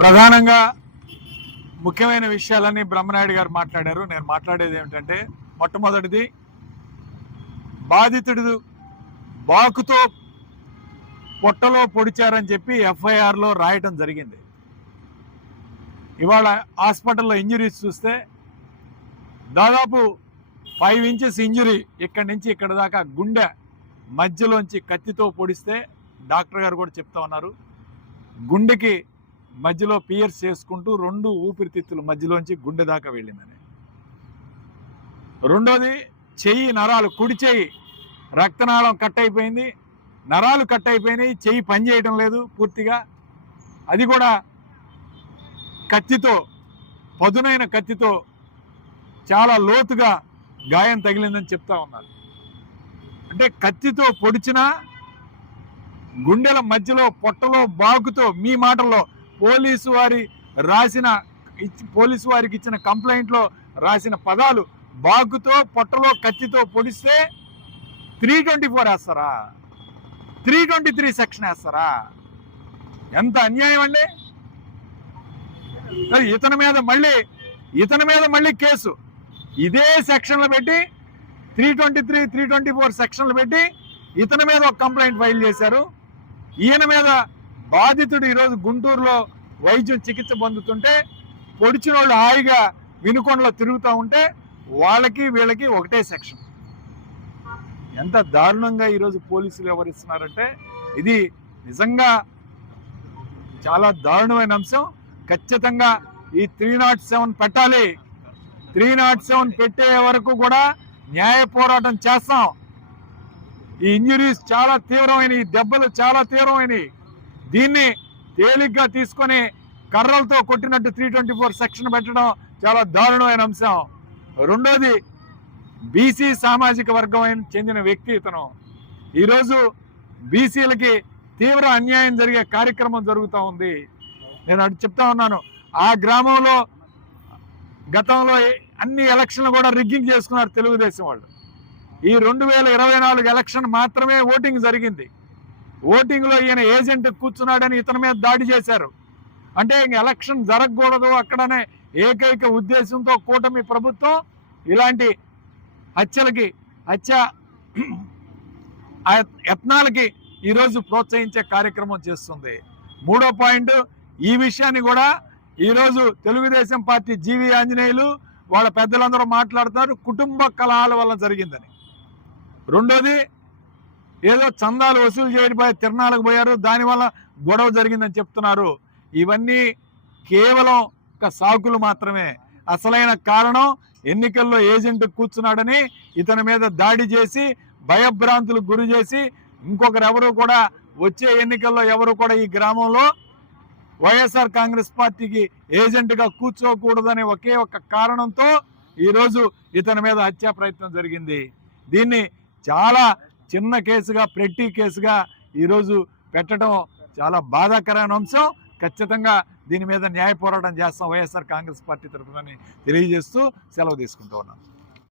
ప్రధానంగా ముఖ్యమైన విషయాలన్నీ బ్రహ్మనాయుడు గారు మాట్లాడారు. నేను మాట్లాడేది ఏమిటంటే మొట్టమొదటిది బాధితుడు బాకుతో పొట్టలో పొడిచారని చెప్పి ఎఫ్ఐఆర్లో రాయటం జరిగింది. ఇవాళ హాస్పిటల్లో ఇంజురీస్ చూస్తే దాదాపు ఫైవ్ ఇంచెస్ ఇంజరీ ఇక్కడి నుంచి ఇక్కడ దాకా గుండె మధ్యలోంచి కత్తితో పొడిస్తే డాక్టర్ గారు కూడా చెప్తా ఉన్నారు. గుండెకి మధ్యలో పియర్స్ చేసుకుంటూ రెండు ఊపిరితిత్తుల మధ్యలోంచి గుండె దాకా వెళ్ళిందని. రెండోది చెయ్యి నరాలు కుడి చెయ్యి. రక్తనాళం కట్ అయిపోయింది. నరాలు కట్ అయిపోయినాయి. చెయ్యి పని చేయడం లేదు పూర్తిగా. అది కూడా కత్తితో పదునైన కత్తితో చాలా లోతుగా గాయం తగిలిందని చెప్తా ఉన్నారు. అంటే కత్తితో పొడిచినా గుండెల మధ్యలో పొట్టలో బాకుతో మీ మాటల్లో పోలీసు వారి రాసిన పోలీసు వారికి ఇచ్చిన కంప్లైంట్లో రాసిన పదాలు బాగుతో పొట్టలో కత్తితో పొడిస్తే త్రీ ట్వంటీ ఫోర్ వేస్తారా? త్రీ ట్వంటీ త్రీ సెక్షన్ వేస్తారా? ఎంత అన్యాయం అండి? ఇతని మీద మళ్ళీ ఇతని మీద మళ్ళీ కేసు. ఇదే సెక్షన్లు పెట్టి three twenty three three twenty four సెక్షన్లు పెట్టి ఇతని మీద ఒక కంప్లైంట్ ఫైల్ చేశారు. ఈయన మీద బాధితుడు ఈరోజు గుంటూరులో వైద్యం చికిత్స పొందుతుంటే పొడిచిన వాళ్ళు హాయిగా వినుకొండలో తిరుగుతూ ఉంటే వాళ్ళకి వీళ్ళకి ఒకటే సెక్షన్. ఎంత దారుణంగా ఈరోజు పోలీసులు వ్యవహరిస్తున్నారంటే ఇది నిజంగా చాలా దారుణమైన అంశం. ఖచ్చితంగా ఈ త్రీ నాట్ సెవెన్ పెట్టాలి. త్రీ నాట్ సెవెన్ పెట్టే వరకు కూడా న్యాయ పోరాటం చేస్తాం. ఈ ఇంజురీస్ చాలా తీవ్రమైనవి దెబ్బలు చాలా తీవ్రమైనవి. దీన్ని తేలిగ్గా తీసుకొని కర్రలతో కొట్టినట్టు త్రీ ట్వంటీ ఫోర్ సెక్షన్ పెట్టడం చాలా దారుణమైన అంశం. రెండోది బీసీ సామాజిక వర్గం చెందిన వ్యక్తి ఇతను. ఈరోజు బీసీలకి తీవ్ర అన్యాయం జరిగే కార్యక్రమం జరుగుతూ ఉంది. నేను అటు చెప్తా ఉన్నాను. ఆ గ్రామంలో గతంలో అన్ని ఎలక్షన్లు కూడా రిగ్గింగ్ చేసుకున్నారు తెలుగుదేశం వాళ్ళు. ఈ రెండు వేల ఇరవై నాలుగు ఎలక్షన్ మాత్రమే ఓటింగ్ జరిగింది. ఓటింగ్లో ఈయన ఏజెంట్ కూర్చున్నాడని ఇతని మీద దాడి చేశారు. అంటే ఇంక ఎలక్షన్ జరగకూడదు అక్కడనే ఏకైక ఉద్దేశంతో కూటమి ప్రభుత్వం ఇలాంటి హత్యలకి హత్య ఆ యత్నాలకి ఈరోజు ప్రోత్సహించే కార్యక్రమం చేస్తుంది. మూడో పాయింట్ ఈ విషయాన్ని కూడా ఈరోజు తెలుగుదేశం పార్టీ జీవి ఆంజనేయులు వాళ్ళ పెద్దలందరూ మాట్లాడుతారు. కుటుంబ కలహాల వల్ల జరిగిందని. రెండోది ఏదో చందాలు వసూలు చేయడిపోయి తిరణాలకు పోయారు. దానివల్ల గొడవ జరిగిందని చెప్తున్నారు. ఇవన్నీ కేవలం ఒక సాకులు మాత్రమే. అసలైన కారణం ఎన్నికల్లో ఏజెంట్ కూర్చున్నాడని ఇతని మీద దాడి చేసి భయభ్రాంతులకు గురి చేసి ఇంకొకరెవరు కూడా వచ్చే ఎన్నికల్లో ఎవరు కూడా ఈ గ్రామంలో వైఎస్ఆర్ కాంగ్రెస్ పార్టీకి ఏజెంట్గా కూర్చోకూడదనే ఒకే ఒక కారణంతో ఈరోజు ఇతని మీద హత్యా ప్రయత్నం జరిగింది. దీన్ని చాలా చిన్న కేసుగా ప్రెట్టి కేసుగా ఈరోజు పెట్టడం చాలా బాధాకరమైన అంశం. ఖచ్చితంగా దీని మీద న్యాయ పోరాటం చేస్తాం వైఎస్ఆర్ కాంగ్రెస్ పార్టీ తరఫున తెలియజేస్తూ సెలవు తీసుకుంటూ ఉన్నాను